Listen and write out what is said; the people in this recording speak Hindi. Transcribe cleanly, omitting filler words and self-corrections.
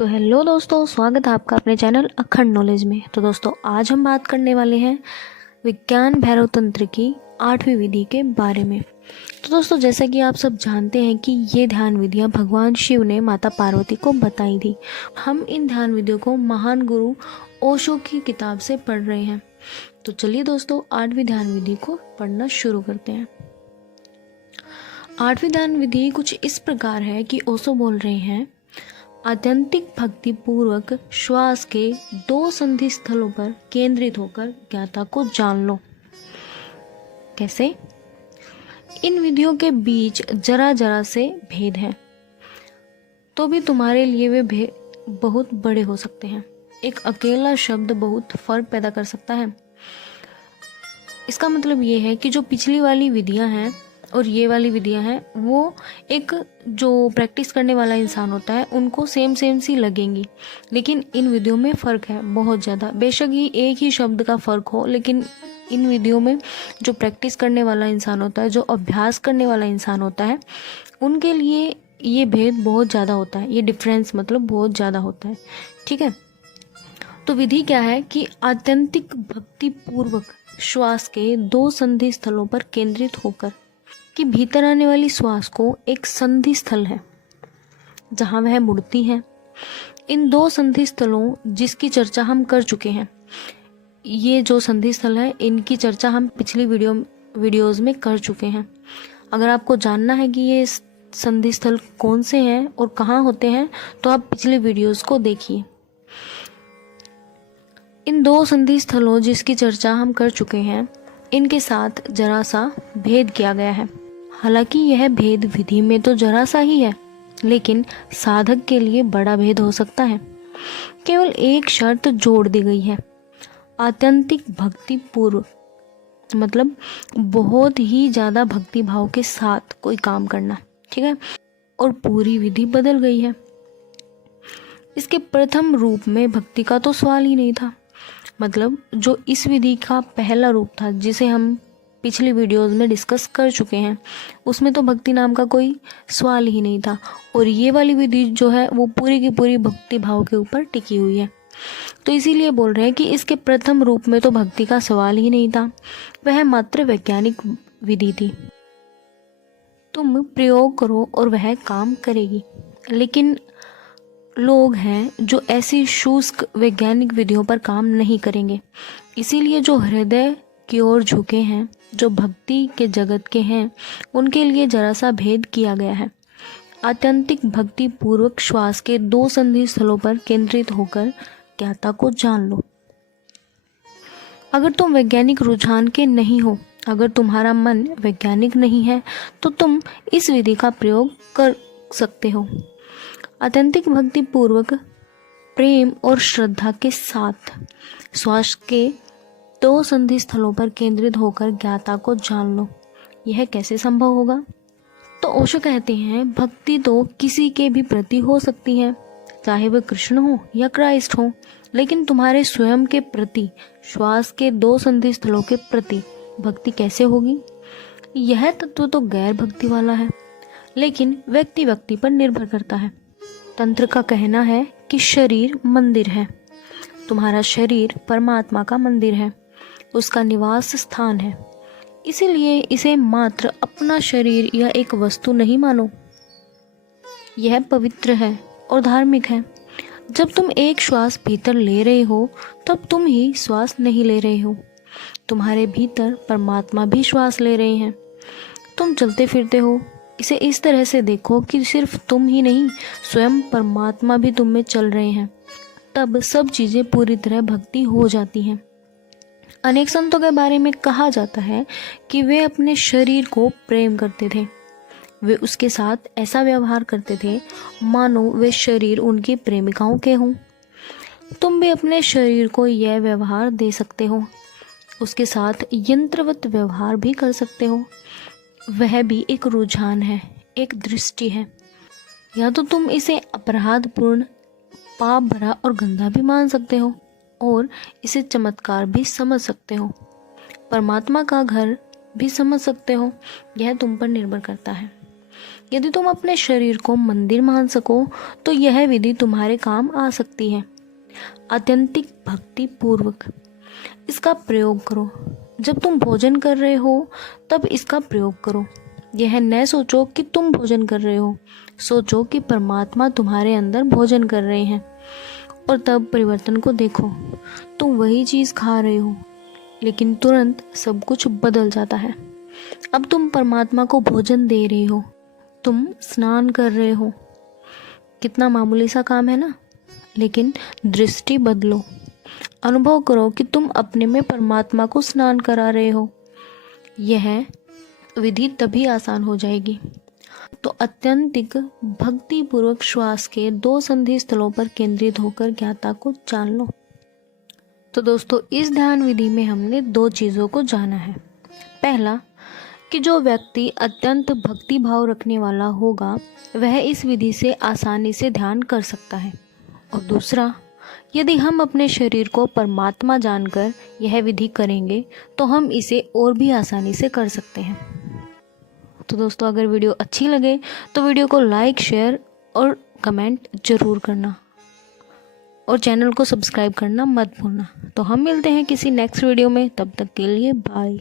तो हेलो दोस्तों, स्वागत है आपका अपने चैनल अखंड नॉलेज में। तो दोस्तों, आज हम बात करने वाले हैं विज्ञान भैरव तंत्र की 8वीं विधि के बारे में। तो दोस्तों, जैसा कि आप सब जानते हैं कि ये ध्यान विधियाँ भगवान शिव ने माता पार्वती को बताई थी। हम इन ध्यान विधियों को महान गुरु ओशो की किताब से पढ़ रहे हैं। तो चलिए दोस्तों, 8वीं ध्यान विधि को पढ़ना शुरू करते हैं। 8वीं ध्यान विधि कुछ इस प्रकार है कि ओशो बोल रहे हैं, आत्यंतिक भक्ति पूर्वक श्वास के 2 संधि स्थलों पर केंद्रित होकर ज्ञाता को जान लो। कैसे? इन विधियों के बीच जरा जरा से भेद है, तो भी तुम्हारे लिए वे भेद बहुत बड़े हो सकते हैं। एक अकेला शब्द बहुत फर्क पैदा कर सकता है। इसका मतलब ये है कि जो पिछली वाली विधियां हैं और ये वाली विधियां हैं, वो एक जो प्रैक्टिस करने वाला इंसान होता है उनको सेम सी लगेंगी, लेकिन इन विधियों में फ़र्क है बहुत ज़्यादा। बेशक ही एक ही शब्द का फ़र्क हो, लेकिन इन विधियों में जो प्रैक्टिस करने वाला इंसान होता है, जो अभ्यास करने वाला इंसान होता है, उनके लिए ये भेद बहुत ज़्यादा होता है। ये डिफरेंस मतलब बहुत ज़्यादा होता है। ठीक है, तो विधि क्या है कि आत्यंतिक भक्ति पूर्वक श्वास के 2 संधि स्थलों पर केंद्रित होकर कि भीतर आने वाली श्वास को एक संधि स्थल है जहां वह मुड़ती है। इन 2 संधि स्थलों जिसकी चर्चा हम कर चुके हैं, ये जो संधि स्थल है इनकी चर्चा हम पिछली वीडियोस में कर चुके हैं। अगर आपको जानना है कि ये संधि स्थल कौन से हैं और कहाँ होते हैं, तो आप पिछले वीडियोस को देखिए। इन 2 संधि स्थलों जिसकी चर्चा हम कर चुके हैं, इनके साथ जरा सा भेद किया गया है। हालांकि यह भेद विधि में तो जरा सा ही है, लेकिन साधक के लिए बड़ा भेद हो सकता है। केवल एक शर्त जोड़ दी गई है, आत्यंतिक भक्ति पूर्व, मतलब बहुत ही ज्यादा भक्ति भाव के साथ कोई काम करना। ठीक है, और पूरी विधि बदल गई है। इसके प्रथम रूप में भक्ति का तो सवाल ही नहीं था। मतलब जो इस विधि का पहला रूप था, जिसे हम पिछली वीडियोस में डिस्कस कर चुके हैं, उसमें तो भक्ति नाम का कोई सवाल ही नहीं था। और ये वाली विधि जो है वो पूरी की पूरी भक्ति भाव के ऊपर टिकी हुई है। तो इसीलिए बोल रहे हैं कि इसके प्रथम रूप में तो भक्ति का सवाल ही नहीं था, वह मात्र वैज्ञानिक विधि थी। तुम प्रयोग करो और वह काम करेगी। लेकिन लोग हैं जो ऐसी शुष्क वैज्ञानिक विधियों पर काम नहीं करेंगे। इसीलिए जो हृदय की ओर झुके हैं, जो भक्ति के जगत के हैं, उनके लिए जरा सा भेद किया गया है। आत्यंतिक भक्ति पूर्वक श्वास के 2 संधि स्थलों पर केंद्रित होकर ज्ञाता को जान लो। अगर तुम वैज्ञानिक रुझान के नहीं हो, अगर तुम्हारा मन वैज्ञानिक नहीं है, तो तुम इस विधि का प्रयोग कर सकते हो। आत्यंतिक भक्ति पूर्वक प्रेम और श्रद्धा के साथ श्वास के 2 संधि स्थलों पर केंद्रित होकर ज्ञाता को जान लो। यह कैसे संभव होगा? तो ओशो कहते हैं, भक्ति तो किसी के भी प्रति हो सकती है, चाहे वह कृष्ण हो या क्राइस्ट हो, लेकिन तुम्हारे स्वयं के प्रति, श्वास के 2 संधि स्थलों के प्रति भक्ति कैसे होगी? यह तत्व तो गैर भक्ति वाला है, लेकिन व्यक्ति व्यक्ति पर निर्भर करता है। तंत्र का कहना है कि शरीर मंदिर है। तुम्हारा शरीर परमात्मा का मंदिर है, उसका निवास स्थान है। इसीलिए इसे मात्र अपना शरीर या एक वस्तु नहीं मानो। यह पवित्र है और धार्मिक है। जब तुम एक श्वास भीतर ले रहे हो, तब तुम ही श्वास नहीं ले रहे हो। तुम्हारे भीतर परमात्मा भी श्वास ले रहे हैं। तुम चलते फिरते हो। इसे इस तरह से देखो कि सिर्फ तुम ही नहीं, स्वयं परमात्मा भी तुम में चल रहे हैं। तब सब चीजें पूरी तरह भक्ति हो जाती हैं। अनेक संतों के बारे में कहा जाता है कि वे अपने शरीर को प्रेम करते थे। वे उसके साथ ऐसा व्यवहार करते थे मानो वे शरीर उनकी प्रेमिकाओं के हों। तुम भी अपने शरीर को यह व्यवहार दे सकते हो, उसके साथ यंत्रवत व्यवहार भी कर सकते हो। वह भी एक रुझान है, एक दृष्टि है। या तो तुम इसे अपराधपूर्ण, पाप भरा और गंदा भी मान सकते हो, और इसे चमत्कार भी समझ सकते हो, परमात्मा का घर भी समझ सकते हो। यह तुम पर निर्भर करता है। यदि तुम अपने शरीर को मंदिर मान सको तो यह विधि तुम्हारे काम आ सकती है। आत्यंतिक भक्ति पूर्वक इसका प्रयोग करो। जब तुम भोजन कर रहे हो तब इसका प्रयोग करो। यह न सोचो कि तुम भोजन कर रहे हो, सोचो कि परमात्मा तुम्हारे अंदर भोजन कर रहे हैं, और तब परिवर्तन को देखो। तुम वही चीज़ खा रहे हो, लेकिन तुरंत सब कुछ बदल जाता है। अब तुम परमात्मा को भोजन दे रहे हो, तुम स्नान कर रहे हो। कितना मामूली सा काम है ना, लेकिन दृष्टि बदलो। अनुभव करो कि तुम अपने में परमात्मा को स्नान करा रहे हो। यह विधि तभी आसान हो जाएगी। तो अत्यंतिक भक्ति पूर्वक श्वास के 2 संधि स्थलों पर केंद्रित होकर ज्ञाता को जान लो। तो दोस्तों, इस ध्यान विधि में हमने 2 चीज़ों को जाना है। पहला, कि जो व्यक्ति अत्यंत भक्ति भाव रखने वाला होगा वह इस विधि से आसानी से ध्यान कर सकता है। और दूसरा, यदि हम अपने शरीर को परमात्मा जानकर यह विधि करेंगे तो हम इसे और भी आसानी से कर सकते हैं। तो दोस्तों, अगर वीडियो अच्छी लगे तो वीडियो को लाइक, शेयर और कमेंट ज़रूर करना, और चैनल को सब्सक्राइब करना मत भूलना। तो हम मिलते हैं किसी नेक्स्ट वीडियो में, तब तक के लिए बाय।